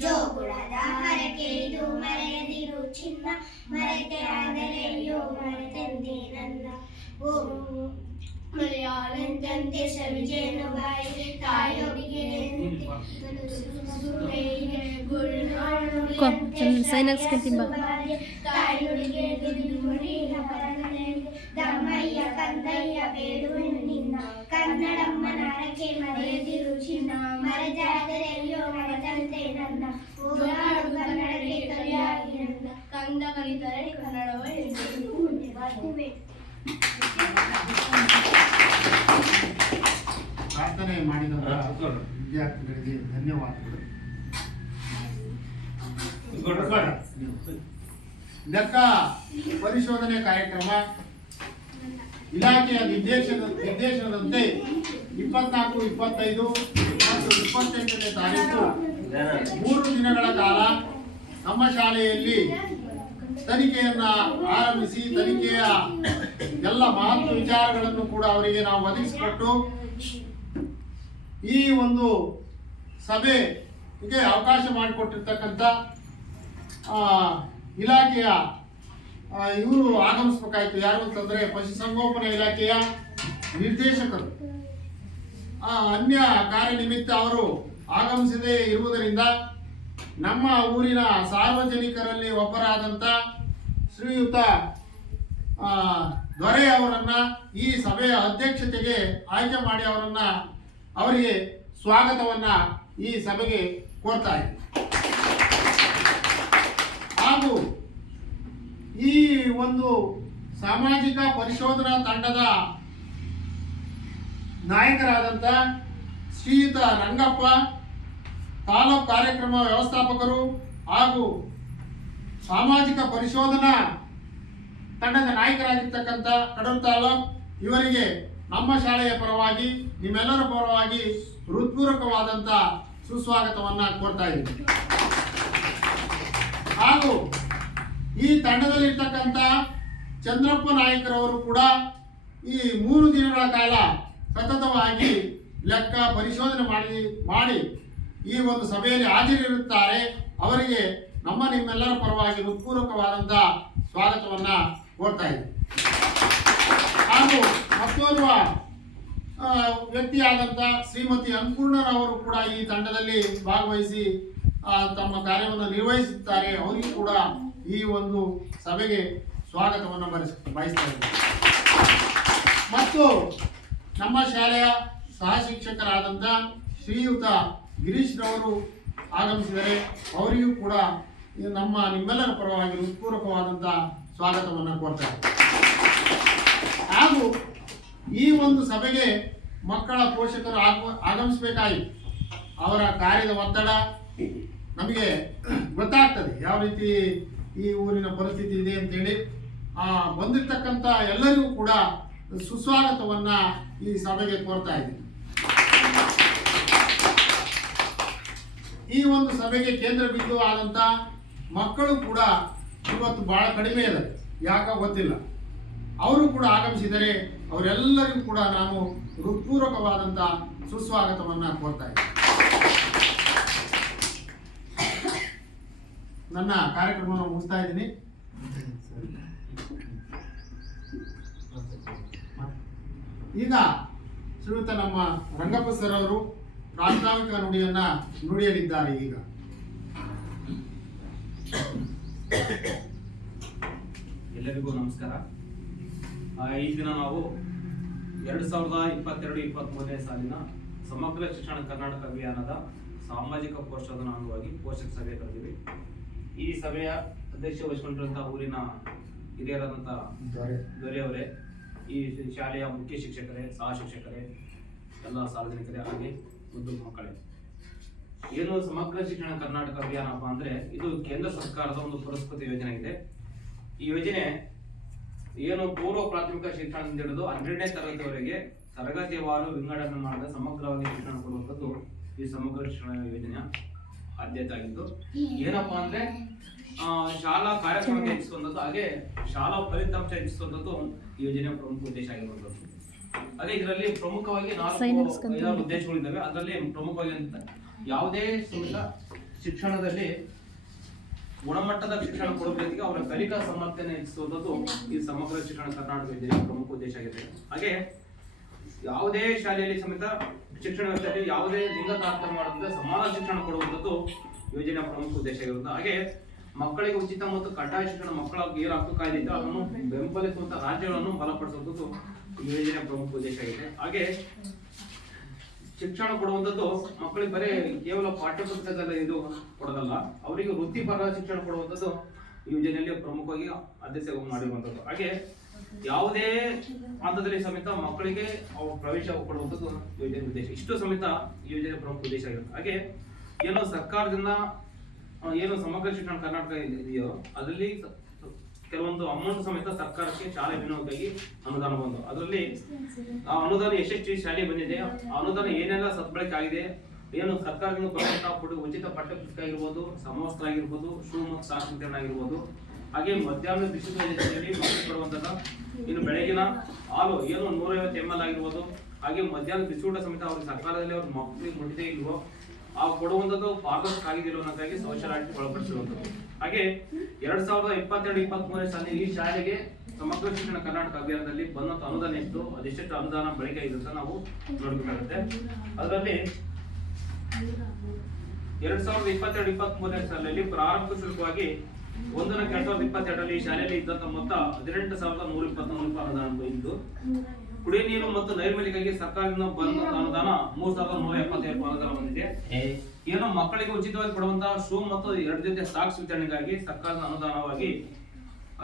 ಜೋಗುಳದ ಹರಕೆ ಇದು ಮರೆಯದಿರು ಚಿನ್ನ, ಮರೆತೆ ಆದರೆಯೋ ಮರೆತಂತೆ ನನ್ನ. ಮಲಯಾಳಂತೆ ಸವಿಜೇನು ಬಾಯಿಗೆ ತಾಯೋರಿಗೆ ತಾಯಿಗೆ ದಮ್ಮಯ್ಯ ಕಂದಯ್ಯ ಬೇಡುವೆನು ನಿನ್ನ. ಕನ್ನಡಮ್ಮನ ಹರಕೆ ಮರೆಯದಿರು ಚಿನ್ನ, ಮರೆತಾದರೆಯೋ ಮರೆತಂತೆ ನನ್ನ. ಓಡಾಡು ಕನ್ನಡಕ್ಕೆ ಕಲಿಯಾಗಿ ನನ್ನ, ಕಂದ ಕಲಿತರೆ ಕನ್ನಡವೇ ಮುಂದೆ. ಪ್ರಾರ್ಥನೆ ಮಾಡಿದ ವಿದ್ಯಾರ್ಥಿಗಳಿಗೆ ಧನ್ಯವಾದಗಳು. ಲೆಕ್ಕ ಪರಿಶೋಧನೆ ಕಾರ್ಯಕ್ರಮ ಇಲಾಖೆಯ ನಿರ್ದೇಶನದಂತೆ 24, 25 ಮತ್ತು 28ನೇ ತಾರೀಕು 3 ದಿನಗಳ ಕಾಲ ನಮ್ಮ ಶಾಲೆಯಲ್ಲಿ ತನಿಖೆಯನ್ನ ಆರಂಭಿಸಿ ತನಿಖೆಯ ಎಲ್ಲ ಮಹತ್ವ ವಿಚಾರಗಳನ್ನು ಕೂಡ ಅವರಿಗೆ ನಾವು ಒದಗಿಸಿಕೊಟ್ಟು ಈ ಒಂದು ಸಭೆಗೆ ಅವಕಾಶ ಮಾಡಿಕೊಟ್ಟಿರ್ತಕ್ಕಂಥ ಇಲಾಖೆಯ ಇವರು ಆಗಮಿಸ್ಬೇಕಾಯ್ತು. ಯಾರು ಅಂತಂದ್ರೆ ಪಶುಸಂಗೋಪನಾ ಇಲಾಖೆಯ ನಿರ್ದೇಶಕರು ಅನ್ಯ ಕಾರ್ಯ ನಿಮಿತ್ತ ಅವರು ಆಗಮಿಸದೇ ಇರುವುದರಿಂದ ನಮ್ಮ ಊರಿನ ಸಾರ್ವಜನಿಕರಲ್ಲಿ ಒಬ್ಬರಾದಂಥ ಶ್ರೀಯುತ ದೊರೆ ಅವರನ್ನ ಈ ಸಭೆಯ ಅಧ್ಯಕ್ಷತೆಗೆ ಆಯ್ಕೆ ಮಾಡಿ ಅವರಿಗೆ ಸ್ವಾಗತವನ್ನ ಈ ಸಭೆಗೆ ಕೋರ್ತಾ ಇದ್ದಾರೆ. ಹಾಗೂ ಈ ಒಂದು ಸಾಮಾಜಿಕ ಪರಿಶೋಧನಾ ತಂಡದ ನಾಯಕರಾದಂಥ ಶ್ರೀಯುತ ರಂಗಪ್ಪ, ತಾಲೂಕು ಕಾರ್ಯಕ್ರಮ ವ್ಯವಸ್ಥಾಪಕರು ಹಾಗೂ ಸಾಮಾಜಿಕ ಪರಿಶೋಧನಾ ತಂಡದ ನಾಯಕರಾಗಿರ್ತಕ್ಕಂಥ ಕಡೂರು ತಾಲೂಕು, ಇವರಿಗೆ ನಮ್ಮ ಶಾಲೆಯ ಪರವಾಗಿ ನಿಮ್ಮೆಲ್ಲರ ಪರವಾಗಿ ಹೃತ್ಪೂರ್ವಕವಾದಂಥ ಸುಸ್ವಾಗತವನ್ನು ಕೋರ್ತಾ ಇದ್ದೀವಿ. ಹಾಗೂ ಈ ತಂಡದಲ್ಲಿರ್ತಕ್ಕಂಥ ಚಂದ್ರಪ್ಪ ನಾಯಕರವರು ಕೂಡ ಈ 3 ದಿನಗಳ ಕಾಲ ಸತತವಾಗಿ ಲೆಕ್ಕ ಪರಿಶೋಧನೆ ಮಾಡಿ ಈ ಒಂದು ಸಭೆಯಲ್ಲಿ ಹಾಜರಿರುತ್ತಾರೆ. ಅವರಿಗೆ ನಿಮ್ಮೆಲ್ಲರ ಪರವಾಗಿ ಹೃತ್ಪೂರ್ವಕವಾದಂಥ ಸ್ವಾಗತವನ್ನು ಕೋರ್ತಾ ಇದ್ದೀವಿ. ಹಾಗೂ ಮತ್ತೋರ್ವ ವ್ಯಕ್ತಿಯಾದಂಥ ಶ್ರೀಮತಿ ಅನ್ನಪೂರ್ಣರವರು ಕೂಡ ಈ ತಂಡದಲ್ಲಿ ಭಾಗವಹಿಸಿ ತಮ್ಮ ಕಾರ್ಯವನ್ನು ನಿರ್ವಹಿಸುತ್ತಾರೆ. ಅವರಿಗೂ ಕೂಡ ಈ ಒಂದು ಸಭೆಗೆ ಸ್ವಾಗತವನ್ನು ಬಯಸ್ತಾ ಇದ್ದಾರೆ. ಮತ್ತು ನಮ್ಮ ಶಾಲೆಯ ಸಹ ಶಿಕ್ಷಕರಾದಂಥ ಶ್ರೀಯುತ ಗಿರೀಶ್ ರವರು ಆಗಮಿಸಿದರೆ ಅವರಿಗೂ ಕೂಡ ನಿಮ್ಮೆಲ್ಲರ ಪರವಾಗಿ ಹೃತ್ಪೂರ್ವಕವಾದಂಥ ಸ್ವಾಗತವನ್ನು ಕೋರ್ತಾರೆ. ಹಾಗೂ ಈ ಒಂದು ಸಭೆಗೆ ಮಕ್ಕಳ ಪೋಷಕರು ಆಗಮಿಸಬೇಕಾಗಿತ್ತು. ಅವರ ಕಾರ್ಯದ ಒತ್ತಡ ನಮಗೆ ಗೊತ್ತಾಗ್ತದೆ ಯಾವ ರೀತಿ ಈ ಊರಿನ ಪರಿಸ್ಥಿತಿ ಇದೆ ಅಂತೇಳಿ. ಬಂದಿರತಕ್ಕಂಥ ಎಲ್ಲರಿಗೂ ಕೂಡ ಸುಸ್ವಾಗತವನ್ನ ಈ ಸಭೆಗೆ ಕೋರ್ತಾ ಇದ್ದೀನಿ. ಈ ಒಂದು ಸಭೆಗೆ ಕೇಂದ್ರ ಬಿಂದು ಆದಂಥ ಮಕ್ಕಳು ಕೂಡ ಇವತ್ತು ಬಹಳ ಕಡಿಮೆ ಇದೆ, ಯಾಕೋ ಗೊತ್ತಿಲ್ಲ. ಅವರು ಕೂಡ ಆಗಮಿಸಿದರೆ ಅವರೆಲ್ಲರಿಗೂ ಕೂಡ ನಾನು ಹೃತ್ಪೂರ್ವಕವಾದಂಥ ಸುಸ್ವಾಗತವನ್ನು ಕೋರ್ತಾ ಇದ್ದೀನಿ. ನನ್ನ ಕಾರ್ಯಕ್ರಮವನ್ನು ಮುಗಿಸ್ತಾ ಇದ್ದೀನಿ. ಈಗ ಶ್ರೀಯುತ ನಮ್ಮ ರಂಗಪ್ಪ ಸರ್ ಅವರು ಪ್ರಾಸ್ತಾವಿಕ ನುಡಿಯಲಿದ್ದಾರೆ. ಈಗ ಎಲ್ಲರಿಗೂ ನಮಸ್ಕಾರ. ಈ ದಿನ ನಾವು 2022-23ನೇ ಸಾಲಿನ ಸಮಗ್ರ ಶಿಕ್ಷಣ ಕರ್ನಾಟಕ ಅಭಿಯಾನದ ಸಾಮಾಜಿಕ ಪರಿಶೋಧನಾ ಅಂಗವಾಗಿ ಪೋಷಕ ಸಭೆ ಕರೆದಿವಿ. ಈ ಸಭೆಯ ಅಧ್ಯಕ್ಷ ವಹಿಸಿಕೊಂಡಿರುವಂತಹ ಊರಿನ ಹಿರಿಯರಾದಂಥ ದೊರೆಯವರೇ, ಈ ಶಾಲೆಯ ಮುಖ್ಯ ಶಿಕ್ಷಕರೇ, ಸಹ ಶಿಕ್ಷಕರೇ, ಎಲ್ಲ ಸಾರ್ವಜನಿಕರೇ, ಹಾಗೆ ಮುದ್ದು ಮಕ್ಕಳೇ, ಏನು ಸಮಗ್ರ ಶಿಕ್ಷಣ ಕರ್ನಾಟಕ ಅಭಿಯಾನಪ್ಪ ಅಂದ್ರೆ ಇದು ಕೇಂದ್ರ ಸರ್ಕಾರದ ಒಂದು ಪುರಸ್ಕೃತ ಯೋಜನೆ ಇದೆ. ಈ ಯೋಜನೆ ಏನು ಪೂರ್ವ ಪ್ರಾಥಮಿಕ ಶಿಕ್ಷಣದಿಂದ ಹಿಡಿದು 12ನೇ ತರಗತಿವರೆಗೆ ತರಗತಿವಾರು ವಿಂಗಡಣೆ ಮಾಡಿದ ಸಮಗ್ರವಾಗಿ ಶಿಕ್ಷಣ ಕೊಡುವಂಥದ್ದು ಈ ಸಮಗ್ರ ಶಿಕ್ಷಣ ಯೋಜನೆಯ ಆದ್ಯತೆ ಆಗಿದ್ದು. ಏನಪ್ಪಾ ಅಂದ್ರೆ ಶಾಲಾ ಕಾರ್ಯಕ್ರಮಕ್ಕೆ ಹೆಚ್ಚಿಸುವಂಥದ್ದು, ಹಾಗೆ ಶಾಲಾ ಫಲಿತಾಂಶ ಹೆಚ್ಚಿಸುವಂಥದ್ದು ಈ ಯೋಜನೆಯ ಪ್ರಮುಖ ಉದ್ದೇಶ ಆಗಿರುವಂಥದ್ದು. ಹಾಗೆ ಇದರಲ್ಲಿ ಪ್ರಮುಖವಾಗಿ 4 ಉದ್ದೇಶಗಳಿದ್ದಾವೆ. ಅದರಲ್ಲಿ ಪ್ರಮುಖವಾಗಿ ಅಂತ ಯಾವುದೇ ಶಿಕ್ಷಣದಲ್ಲಿ ಗುಣಮಟ್ಟದ ಶಿಕ್ಷಣ ಕೊಡುವ ಜೊತೆಗೆ ಅವರ ಕಲಿಕಾ ಸಾಮರ್ಥ್ಯನ ಹೆಚ್ಚಿಸುವುದು ಈ ಸಮಗ್ರ ಶಿಕ್ಷಣ ಕರ್ನಾಟಕ ಯೋಜನೆಯ ಪ್ರಮುಖ ಉದ್ದೇಶ ಆಗಿದೆ. ಹಾಗೆ ಯಾವುದೇ ಶಾಲೆಯಲ್ಲಿ ಸಮೇತ ಶಿಕ್ಷಣ ವ್ಯವಸ್ಥೆಯಲ್ಲಿ ಯಾವುದೇ ಲಿಂಗ ತಾರತಮ್ಯ ಮಾಡದಂತೆ ಸಮಾನ ಶಿಕ್ಷಣ ಕೊಡುವಂಥದ್ದು ಯೋಜನೆಯ ಪ್ರಮುಖ ಉದ್ದೇಶ ಆಗಿರುತ್ತೆ. ಹಾಗೆ ಮಕ್ಕಳಿಗೆ ಉಚಿತ ಮತ್ತು ಕಡ್ಡಾಯ ಶಿಕ್ಷಣ ಮಕ್ಕಳ ಏನು ಹಕ್ಕು ಕಾಯ್ದೆ ಇದೆ ಅದನ್ನು ಬೆಂಬಲಿಸುವಂತ ರಾಜ್ಯಗಳನ್ನು ಬಲಪಡಿಸುವಂಥದ್ದು ಯೋಜನೆಯ ಪ್ರಮುಖ ಉದ್ದೇಶ ಆಗಿದೆ. ಹಾಗೆ ಶಿಕ್ಷಣ ಕೊಡುವಂಥದ್ದು ಮಕ್ಕಳಿಗೆ ಬರೀ ಕೇವಲ ಪಾಠ್ಯಪುಸ್ತಕದಲ್ಲಿ ಇದು ಕೊಡೋದಲ್ಲ, ಅವರಿಗೆ ವೃತ್ತಿಪರ ಶಿಕ್ಷಣ ಕೊಡುವಂಥದ್ದು ಯೋಜನೆಯಲ್ಲಿ ಪ್ರಮುಖವಾಗಿ ಆದ್ಯತೆ ಮಾಡಿರುವಂಥದ್ದು. ಹಾಗೆ ಯಾವುದೇ ಹಂತದಲ್ಲಿ ಸಮೇತ ಮಕ್ಕಳಿಗೆ ಪ್ರವೇಶ ಕೊಡುವಂಥದ್ದು ಯೋಜನೆ ಉದ್ದೇಶ. ಇಷ್ಟು ಸಮೇತ ಯೋಜನೆ ಪ್ರಮುಖ ಉದ್ದೇಶ ಆಗಿರುತ್ತೆ. ಹಾಗೆ ಏನು ಸರ್ಕಾರದಿಂದ ಏನು ಸಮಗ್ರ ಶಿಕ್ಷಣ ಕರ್ನಾಟಕ ಇದೆಯೋ ಅದರಲ್ಲಿ ಕೆಲವೊಂದು ಅಮೌಂಟ್ ಸಮೇತ ಸರ್ಕಾರಕ್ಕೆ ಶಾಲೆ ವಿನಿಯೋಗಕ್ಕಾಗಿ ಅನುದಾನ ಬಂದು ಅದರಲ್ಲಿ ಆ ಅನುದಾನ ಎಷ್ಟೆಷ್ಟು ಶಾಲೆ ಬಂದಿದೆ, ಆ ಅನುದಾನ ಏನೆಲ್ಲ ಸದ್ಬಳಕೆ ಆಗಿದೆ, ಏನು ಸರ್ಕಾರದಿಂದ ಬರುವಂತಹ ಉಚಿತ ಪಠ್ಯಪುಸ್ತಕ ಆಗಿರ್ಬೋದು, ಸಮವಸ್ತ್ರ ಆಗಿರ್ಬೋದು, ಶೂ ಮತ್ತು ಸಾಕ್ಸ್ ವಿತರಣೆ ಆಗಿರ್ಬೋದು, ಹಾಗೆ ಮಧ್ಯಾಹ್ನ ಬಿಸಿಲು ಮಕ್ಕಳಿಗೆ ಕೊಡುವಂತಹ ಇನ್ನು ಬೆಳಗಿನ ಹಾಲು ಏನು 150 ml ಆಗಿರ್ಬೋದು, ಹಾಗೆ ಮಧ್ಯಾಹ್ನ ಬಿಸಿಯೂಟ ಸಮೇತ ಅವ್ರಿಗೆ ಸರ್ಕಾರದಲ್ಲಿ ಅವ್ರ ಮಕ್ಕಳಿಗೆ ಮುಟ್ಟಿದೆ ಇಲ್ವೋ ಆ ಕೊಡುವಂಥದ್ದು ಪಾರದರ್ಶಕ ಆಗಿದಿಲ್ಲ ಅನ್ನೋಕ್ಕಾಗಿ ಶೌಚಾಲಯಕ್ಕೆ ಒಳಪಡಿಸಿರುವಂಥದ್ದು. ಹಾಗೆ 2022-23 ಸಾಲಿನ ಈ ಶಾಲೆಗೆ ಸಮಗ್ರ ಶಿಕ್ಷಣ ಕರ್ನಾಟಕ ಅಭಿಯಾನದಲ್ಲಿ ಬಂದಂತ ಅನುದಾನ ಎಷ್ಟು, ಅದೆಷ್ಟು ಅನುದಾನ ಬಳಕೆ ಆಗಿದೆ ಅಂತ ನಾವು ನೋಡಬೇಕಾಗುತ್ತೆ. ಅದರಲ್ಲಿ 2022-23 ಸಾಲಿನಲ್ಲಿ ಪ್ರಾರಂಭಿಕ ಶುಲ್ಕವಾಗಿ 1/2022 ಈ ಶಾಲೆಯಲ್ಲಿ ಇದ್ದಂತ ಮೊತ್ತ 18,123 ಅನುದಾನ ಇದ್ದು, ಕುಡಿಯ ನೀರು ಮತ್ತು ನೈರ್ಮಲ್ಯಕ್ಕಾಗಿ ಸರ್ಕಾರದಿಂದ ಬಂದ ಅನುದಾನ 3,172 ಅನುದಾನ ಬಂದಿದೆ. ಏನು ಮಕ್ಕಳಿಗೆ ಉಚಿತವಾಗಿ ಕೊಡುವಂತಹ ಶೂ ಮತ್ತು 2 ಜೊತೆ ಸಾಕ್ಸ್ ವಿತರಣೆಗಾಗಿ ಸರ್ಕಾರದ ಅನುದಾನವಾಗಿ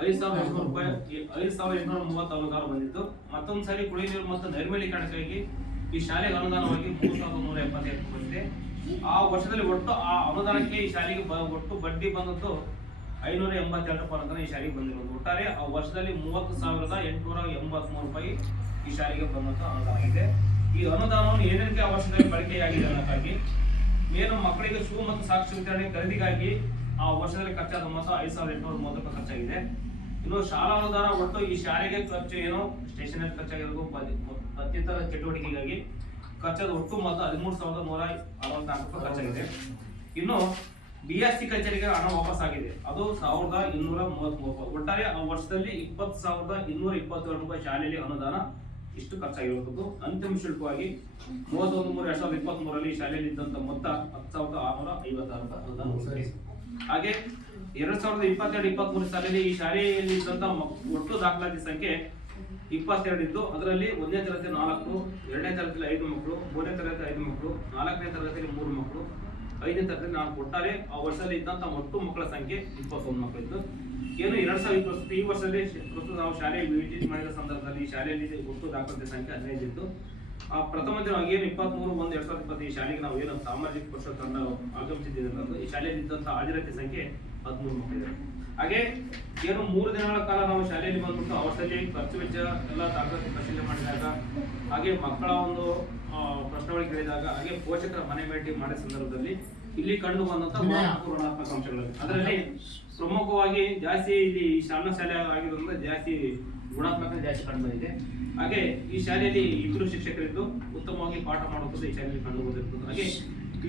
5,800 ರೂಪಾಯಿ 5,830 ಅನುದಾನ ಬಂದಿತ್ತು. ಮತ್ತೊಂದು ಸಾರಿ ಕುಡಿಯ ನೀರು ಮತ್ತು ನೈರ್ಮಲ್ಯೀಕರಣಕ್ಕಾಗಿ ಈ ಶಾಲೆಗೆ ಅನುದಾನವಾಗಿ 3,172 ಬಂದಿದೆ. ಆ ವರ್ಷದಲ್ಲಿ ಒಟ್ಟು ಆ ಅನುದಾನಕ್ಕೆ ಈ ಶಾಲೆಗೆ ಒಟ್ಟು ಬಡ್ಡಿ ಬಂದದ್ದು 582 ರೂಪಾಯಿ ಈ ಶಾಲೆಗೆ ಬಂದಿರೋದು. ಒಟ್ಟಾರೆ ಆ ವರ್ಷದಲ್ಲಿ 30,883 ರೂಪಾಯಿ ಈ ಶಾಲೆಗೆ ಬಂದಂತ ಅನುದಾನ ಆಗಿದೆ. ಈ ಅನುದಾನವನ್ನು ಏನೇನಕ್ಕೆ ಆ ವರ್ಷದಲ್ಲಿ ಬಳಕೆಯಾಗಿದೆ ಅನ್ನೋಕ್ಕಾಗಿ ಏನು ಮಕ್ಕಳಿಗೆ ಶೂ ಮತ್ತು ಸಾಕ್ಸ್ ವಿತರಣೆ ಖರೀದಿಗಾಗಿ ಆ ವರ್ಷದಲ್ಲಿ ಖರ್ಚಾದ ಮೊತ್ತ 5,830 ರೂಪಾಯಿ ಖರ್ಚಾಗಿದೆ. ಇನ್ನು ಶಾಲಾ ಅನುದಾನ ಒಟ್ಟು ಈ ಶಾಲೆಗೆ ಖರ್ಚು ಏನು ಸ್ಟೇಷನರಿ ಖರ್ಚಾಗಿರೋದು ಪಠ್ಯೇತರ ಚಟುವಟಿಕೆಗಾಗಿ ಖರ್ಚಾದ ಒಟ್ಟು ಮೊತ್ತ 13,164 ರೂಪಾಯಿ ಖರ್ಚಾಗಿದೆ. ಇನ್ನು BSc ಕಚೇರಿಗೆ ಹಣ ವಾಪಸ್ ಆಗಿದೆ, ಅದು 1,233 ರೂಪಾಯಿ. ಒಟ್ಟಾರೆ ಆ ವರ್ಷದಲ್ಲಿ 20,222 ರೂಪಾಯಿ ಶಾಲೆಯಲ್ಲಿ ಅನುದಾನ ಇಷ್ಟು ಖರ್ಚಾಗಿರುತ್ತದೆ. ಅಂತಿಮ ಶುಲ್ಕವಾಗಿ 31/3/2023 ಶಾಲೆಯಲ್ಲಿ ಇದ್ದಂತ ಮೊತ್ತ 10,656 ರೂಪಾಯಿ ಅನುದಾನ. ಹಾಗೆ 2022-23 ಸಾಲಿನಲ್ಲಿ ಈ ಶಾಲೆಯಲ್ಲಿ ಇದ್ದಂತ ಒಟ್ಟು ದಾಖಲಾತಿ ಸಂಖ್ಯೆ 22 ಇದ್ದು, ಅದರಲ್ಲಿ 1ನೇ ತರಗತಿ 4, 2ನೇ ತರಗತಿಯಲ್ಲಿ 5 ಮಕ್ಕಳು, 3ನೇ ತರಗತಿ 5 ಮಕ್ಕಳು, 4ನೇ ತರಗತಿಯಲ್ಲಿ 3 ಮಕ್ಕಳು, 5ನೇ ತರಗತಿ 4. ಒಟ್ಟಾರೆ ಆ ವರ್ಷದಲ್ಲಿ ಇದ್ದಂತ ಒಟ್ಟು ಮಕ್ಕಳ ಸಂಖ್ಯೆ 21 ಮಕ್ಕಳಿದ್ದು. ಏನು 2020 ಈ ವರ್ಷದಲ್ಲಿ ಪ್ರಸ್ತುತ ನಾವು ಶಾಲೆ ವಿಸಿಟ್ ಮಾಡಿದ ಸಂದರ್ಭದಲ್ಲಿ ಈ ಶಾಲೆಯಲ್ಲಿ ಒಟ್ಟು ದಾಖಲಾತಿ ಸಂಖ್ಯೆ 15 ಇದ್ದು, ಪ್ರಥಮ ದಿನ ಏನು 23/1/2020 ಈ ಶಾಲೆಗೆ ನಾವು ಏನು ಸಾಮಾಜಿಕ ಪರಿಷತ್ ತಂಡ ಆಗಮಿಸಿದ್ದೀವಿ ಈ ಶಾಲೆಯಲ್ಲಿ ಇದ್ದಂತ ಹಾಜರಾತಿ ಸಂಖ್ಯೆ 13 ಮಕ್ಕಳಿದೆ. ಹಾಗೆ ಏನು 3 ದಿನಗಳ ಕಾಲ ನಾವು ಶಾಲೆಯಲ್ಲಿ ಬಂದ್ಬಿಟ್ಟು ಆ ವರ್ಷದಲ್ಲಿ ಖರ್ಚು ವೆಚ್ಚ ಎಲ್ಲ ದಾಖಲಾತಿ ಪರಿಶೀಲನೆ ಮಾಡಿದಾಗ, ಹಾಗೆ ಮಕ್ಕಳ ಒಂದು ಪ್ರಶ್ನಾವಳಿ ಕೇಳಿದಾಗ, ಹಾಗೆ ಪೋಷಕರ ಮನೆ ಭೇಟಿ ಮಾಡಿದ ಸಂದರ್ಭದಲ್ಲಿ ಇಲ್ಲಿ ಕಂಡು ಬಂದಂತ ಋಣಾತ್ಮಕ ಅಂಶಗಳಲ್ಲಿ ಅದರಲ್ಲಿ ಪ್ರಮುಖವಾಗಿ ಜಾಸ್ತಿ ಇಲ್ಲಿ ಶಾಲಾ ಶಾಲೆ ಆಗಿರೋದ್ರಿಂದ ಜಾಸ್ತಿ ಗುಣಾತ್ಮಕ ಜಾಸ್ತಿ ಕಂಡು ಬಂದಿದೆ. ಹಾಗೆ ಈ ಶಾಲೆಯಲ್ಲಿ 2 ಶಿಕ್ಷಕರಿದ್ದು ಉತ್ತಮವಾಗಿ ಪಾಠ ಮಾಡುವಂಥದ್ದು ಈ ಶಾಲೆಯಲ್ಲಿ ಕಂಡು ಬಂದಿರುತ್ತದೆ. ಹಾಗೆ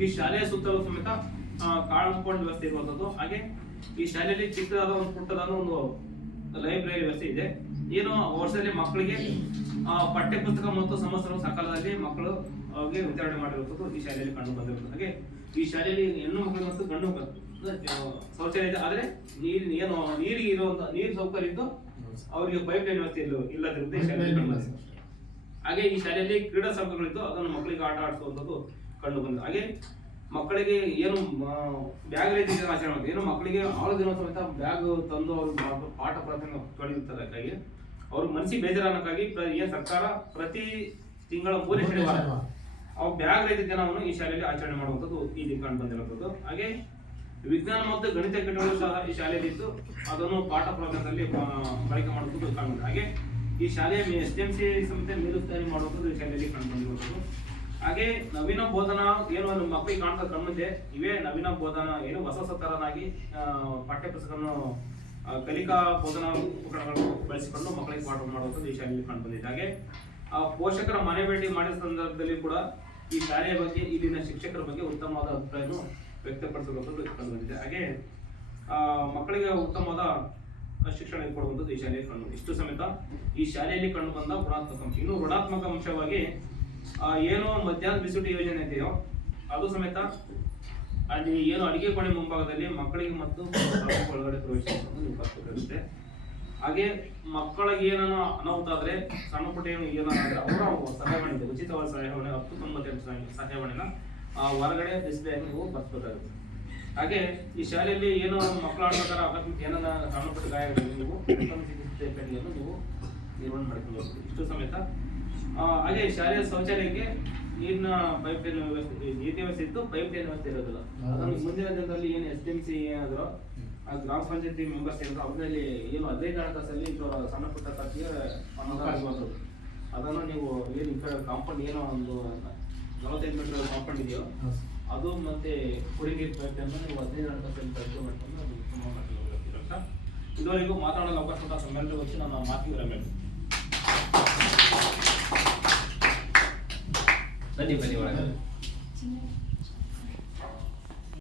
ಈ ಶಾಲೆಯ ಸುತ್ತಲೂ ಸಮೇತ ಕಾಂಪೌಂಡ್ ವ್ಯವಸ್ಥೆ ಇರುವಂಥದ್ದು. ಹಾಗೆ ಈ ಶಾಲೆಯಲ್ಲಿ ಚಿಕ್ಕದಾದ ಒಂದು ಪುಟ್ಟದಾದ ಒಂದು ಲೈಬ್ರರಿ ವ್ಯವಸ್ಥೆ ಇದೆ. ಏನು ವರ್ಷದಲ್ಲಿ ಮಕ್ಕಳಿಗೆ ಪಠ್ಯ ಪುಸ್ತಕ ಮತ್ತು ಸಮವಸ್ತ್ರ ಸಕಾಲದಲ್ಲಿ ಮಕ್ಕಳು ಅವರಿಗೆ ವಿತರಣೆ ಮಾಡಿರುವಂಥದ್ದು ಈ ಶಾಲೆಯಲ್ಲಿ ಕಂಡು ಬಂದಿರುತ್ತದೆ. ಹಾಗೆ ಈ ಶಾಲೆಯಲ್ಲಿ ಹೆಣ್ಣು ಮಕ್ಕಳು ಮತ್ತು ಗಂಡು ಮಕ್ಕಳು ಶೌಚಾಲಯ ಇದೆ, ಆದ್ರೆ ನೀರಿಗೆ ಇರುವಂತ ನೀರು ಸೌಕರ್ಯ ಇದ್ದು ಅವರಿಗೆ ಪೈಪ್ ಲೈನ್ ವ್ಯವಸ್ಥೆ ಇಲ್ಲದಿರುತ್ತೆ ಈ ಶಾಲೆಯಲ್ಲಿ ಕಂಡು ಬಂದಿದೆ. ಹಾಗೆ ಈ ಶಾಲೆಯಲ್ಲಿ ಕ್ರೀಡಾ ಸಂಘಗಳಿದ್ದು ಅದನ್ನು ಮಕ್ಕಳಿಗೆ ಆಟ ಆಡಿಸುವಂಥದ್ದು ಕಂಡು ಬಂದಿದೆ. ಹಾಗೆ ಮಕ್ಕಳಿಗೆ ಏನು ಬ್ಯಾಗ್ ರೀತಿ ಆಚರಣೆ ಮಾಡ್ತಾರೆ, ಏನು ಮಕ್ಕಳಿಗೆ 6 ದಿನ ಸಮೇತ ಬ್ಯಾಗ್ ತಂದು ಅವ್ರಿಗೆ ಪಾಠ ಪ್ರವಚನ ತೊಡಗಿರ್ತಾರೆ. ಅವ್ರ ಮನಸ್ಸಿಗೆ ಬೇಜಾರನ್ನಕ್ಕಾಗಿ ಏನ್ ಸರ್ಕಾರ ಪ್ರತಿ ತಿಂಗಳ 3ನೇ ಶನಿವಾರ ಅವ್ರ ಬ್ಯಾಗ್ ರಹಿತ ದಿನವನ್ನು ಈ ಶಾಲೆಯಲ್ಲಿ ಆಚರಣೆ ಮಾಡುವಂಥದ್ದು ಇಲ್ಲಿ ಕಂಡು ಬಂದಿರುವಂಥದ್ದು. ಹಾಗೆ ವಿಜ್ಞಾನ ಮತ್ತು ಗಣಿತ ಘಟಕಗಳು ಸಹ ಈ ಶಾಲೆಯಲ್ಲಿ ಇದ್ದು ಅದನ್ನು ಪಾಠ ಪ್ರವಚನದಲ್ಲಿ ಬಳಕೆ ಮಾಡುವಂಥದ್ದು ಕಾಣುತ್ತದೆ. ಹಾಗೆ ಈ ಶಾಲೆಯ SDMC ಸಮೇತ ಮೇಲುಸ್ತುವಾರಿ ಮಾಡುವಂಥದ್ದು ಈ ಶಾಲೆಯಲ್ಲಿ ಕಂಡು ಬಂದಿರುವಂಥದ್ದು. ಹಾಗೆ ನವೀನ ಬೋಧನಾ ಏನು ಮಕ್ಕಳಿಗೆ ಕಾಣ್ತಾ ಕಣ್ಮುಂದೆ ಇವೇ ನವೀನ ಬೋಧನಾ ಏನು ಹೊಸ ತರನಾಗಿ ಪಠ್ಯ ಪುಸ್ತಕವನ್ನು ಕಲಿಕಾ ಬೋಧನಾ ಉಪಕರಣಗಳನ್ನು ಬಳಸಿಕೊಂಡು ಮಕ್ಕಳಿಗೆ ಪಾಠ ಮಾಡುವಂಥದ್ದು ಈ ಶಾಲೆಯಲ್ಲಿ ಕಂಡು ಬಂದಿದೆ. ಹಾಗೆ ಪೋಷಕರ ಮನೆ ಭೇಟಿ ಮಾಡಿದ ಸಂದರ್ಭದಲ್ಲಿ ಕೂಡ ಈ ಶಾಲೆಯ ಬಗ್ಗೆ ಇಲ್ಲಿನ ಶಿಕ್ಷಕರ ಬಗ್ಗೆ ಉತ್ತಮವಾದ ಅಭಿಪ್ರಾಯವನ್ನು ವ್ಯಕ್ತಪಡಿಸಬೇಕಂತ ಕಂಡು ಬಂದಿದೆ. ಹಾಗೆ ಮಕ್ಕಳಿಗೆ ಉತ್ತಮವಾದ ಶಿಕ್ಷಣ ಕೊಡುವಂಥದ್ದು ಈ ಶಾಲೆಯಲ್ಲಿ ಕಂಡು. ಇಷ್ಟು ಸಮೇತ ಈ ಶಾಲೆಯಲ್ಲಿ ಕಂಡು ಬಂದ ಋಣಾತ್ಮಕ ಅಂಶ. ಇನ್ನು ಋಣಾತ್ಮಕ ಅಂಶವಾಗಿ ಏನು ಮಧ್ಯಾಹ್ನ ಬಿಸಿಯೂಟ ಯೋಜನೆ ಇದೆಯೋ ಅದು ಸಮೇತ ಅಲ್ಲಿ ಏನು ಅಡಿಗೆ ಕೋಣೆ ಮುಂಭಾಗದಲ್ಲಿ ಮಕ್ಕಳಿಗೆ ಮತ್ತು ಒಳಗಡೆ ಪ್ರವೇಶಿಸುವುದು ನೀವು ಬರ್ಬೇಕಾಗುತ್ತೆ. ಹಾಗೆ ಮಕ್ಕಳಿಗೆ ಏನಾನ ಅನಾಹುತ ಆದ್ರೆ ಸಣ್ಣ ಪುಟ್ಟ ಏನಾದ್ರೆ ಅವರ ಸಹಾಯವಾಣಿ ಇದೆ, ಉಚಿತವಾದ ಸಹಾಯವಾಣಿ 10-98 ಸಹಾಯವಾಣಿನ ಹೊರಗಡೆ ಡಿಸ್ಪ್ಲೇ ಆಗಿ ನೀವು ಬರ್ಸ್ಬೇಕಾಗುತ್ತೆ. ಹಾಗೆ ಈ ಶಾಲೆಯಲ್ಲಿ ಏನೋ ಮಕ್ಕಳು ಆಡ್ಬೇಕಾದ್ರೆ ಅಕಸ್ಮಾತ್ ಏನಾರ ಸಣ್ಣ ಪುಟ್ಟ ಗಾಯಗಳಿಗೆ ನೀವು ಚಿಕಿತ್ಸೆ ಕಡೆಯನ್ನು ನೀವು ನಿರ್ವಹಣೆ ಮಾಡ್ಕೊಳ್ಬೇಕು. ಇಷ್ಟು ಸಮೇತ ಹಾಗೆ ಶಾಲೆಯ ಶೌಚಾಲಯಕ್ಕೆ ನೀರಿನ ಪೈಪ್ ಲೈನ್ ವ್ಯವಸ್ಥೆ, ನೀರಿನ ವ್ಯವಸ್ಥೆ ಇತ್ತು, ಪೈಪ್ ಲೈನ್ ವ್ಯವಸ್ಥೆ ಇರೋದಿಲ್ಲ. ಅದನ್ನು ಮುಂದಿನ ದಿನದಲ್ಲಿ ಏನು SDMC ಏನಾದ್ರು ಆ ಗ್ರಾಮ ಪಂಚಾಯತಿ ಮೆಂಬರ್ಸ್ ಏನಾದ್ರು ಅವರಲ್ಲಿ ಏನು 15 ಹಣಕಾಸಲ್ಲಿ ಸಣ್ಣ ಪುಟ್ಟ ಖರ್ಚಿಗೆ ಅದನ್ನು ನೀವು ಏನು ಕಾಂಪೌಂಡ್ ಏನೋ ಒಂದು 45 ಮೀಟರ್ ಕಾಂಪೌಂಡ್ ಇದೆಯೋ ಅದು ಮತ್ತೆ ಕುಡಿ ನೀರು ಪೈಪ್ ಅನ್ನು ನೀವು 15 ಹಣಕಾಸಲ್ಲಿ ಖರ್ಚು ಮಾಡ್ಕೊಂಡು ಅದು ಉತ್ತಮ ಮಾಡ್ಕೊಂಡು. ಇದುವರೆಗೂ ಮಾತಾಡಲು ಅವಕಾಶ ಕೊಟ್ಟ ಸಮ್ಮೇಳನಕ್ಕೆ వచ్చి ನನ್ನ ಮಾತಿಗೆ ವಿರಾಮ. ಬನ್ನಿ ಒಳಗೆ.